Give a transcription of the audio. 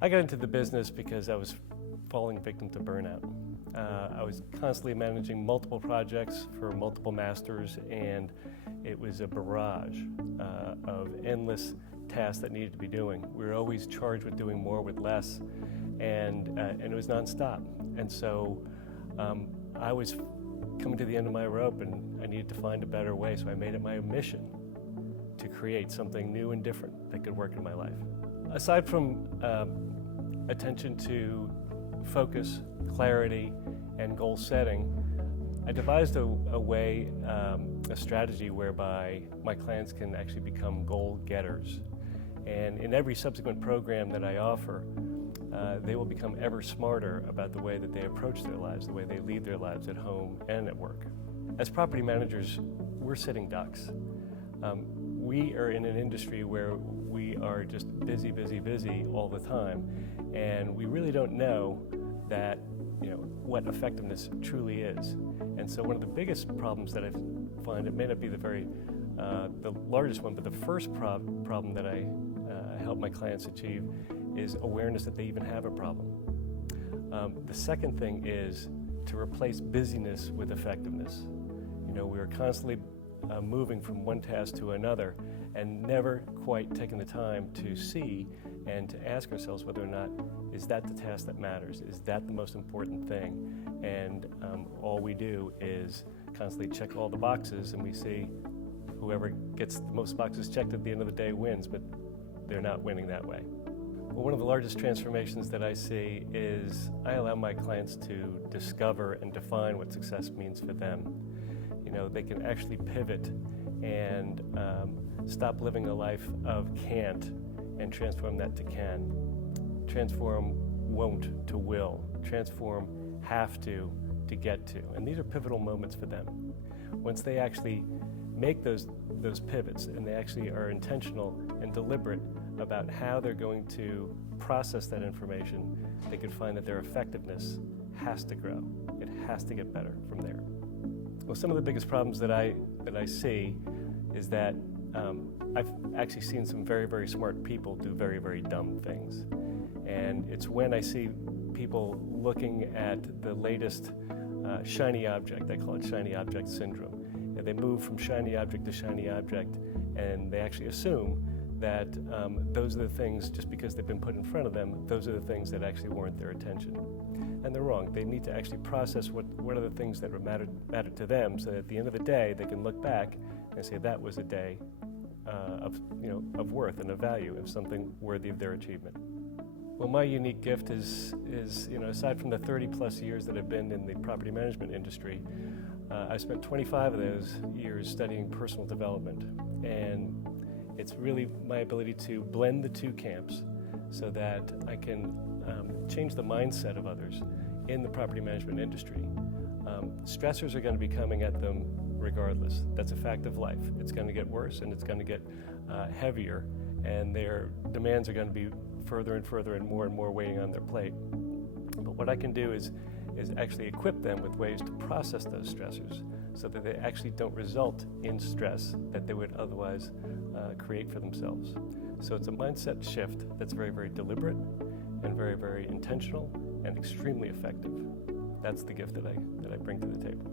I got into the business because I was falling victim to burnout. I was constantly managing multiple projects for multiple masters, and it was a barrage of endless tasks that needed to be doing. We were always charged with doing more with less, and it was nonstop. And so I was coming to the end of my rope, and I needed to find a better way, so I made it my mission to create something new and different that could work in my life. Aside from attention to focus, clarity, and goal setting, I devised a way, a strategy whereby my clients can actually become goal getters. And in every subsequent program that I offer, they will become ever smarter about the way that they approach their lives, the way they lead their lives at home and at work. As property managers, we're sitting ducks. We are in an industry where we are just busy, busy, busy all the time, and we really don't know that, what effectiveness truly is. And so one of the biggest problems that I find, it may not be the largest one, but the first problem that I help my clients achieve is awareness that they even have a problem. The second thing is to replace busyness with effectiveness. We are constantly moving from one task to another and never quite taking the time to see and to ask ourselves whether or not is that the task that matters, is that the most important thing, and all we do is constantly check all the boxes, and we see whoever gets the most boxes checked at the end of the day wins, but they're not winning that way. Well, one of the largest transformations that I see is I allow my clients to discover and define what success means for them. They can actually pivot and stop living a life of can't and transform that to can. Transform won't to will. Transform have to get to. And these are pivotal moments for them. Once they actually make those pivots and they actually are intentional and deliberate about how they're going to process that information, they can find that their effectiveness has to grow. It has to get better from there. Well, some of the biggest problems that I see is that I've actually seen some very, very smart people do very, very dumb things. And it's when I see people looking at the latest shiny object, I call it shiny object syndrome. And they move from shiny object to shiny object, and they actually assume that those are the things, just because they've been put in front of them, those are the things that actually warrant their attention. And they're wrong. They need to actually process what are the things that matter to them, so that at the end of the day, they can look back and say that was a day of worth and of value, of something worthy of their achievement. Well, my unique gift is aside from the 30 plus years that I've been in the property management industry, I spent 25 of those years studying personal development. And it's really my ability to blend the two camps so that I can change the mindset of others in the property management industry. Stressors are going to be coming at them regardless. That's a fact of life. It's going to get worse, and it's going to get heavier, and their demands are going to be further and further and more weighing on their plate. But what I can do is actually equip them with ways to process those stressors so that they actually don't result in stress that they would otherwise create for themselves. So it's a mindset shift that's very, very deliberate and very, very intentional and extremely effective. That's the gift that I bring to the table.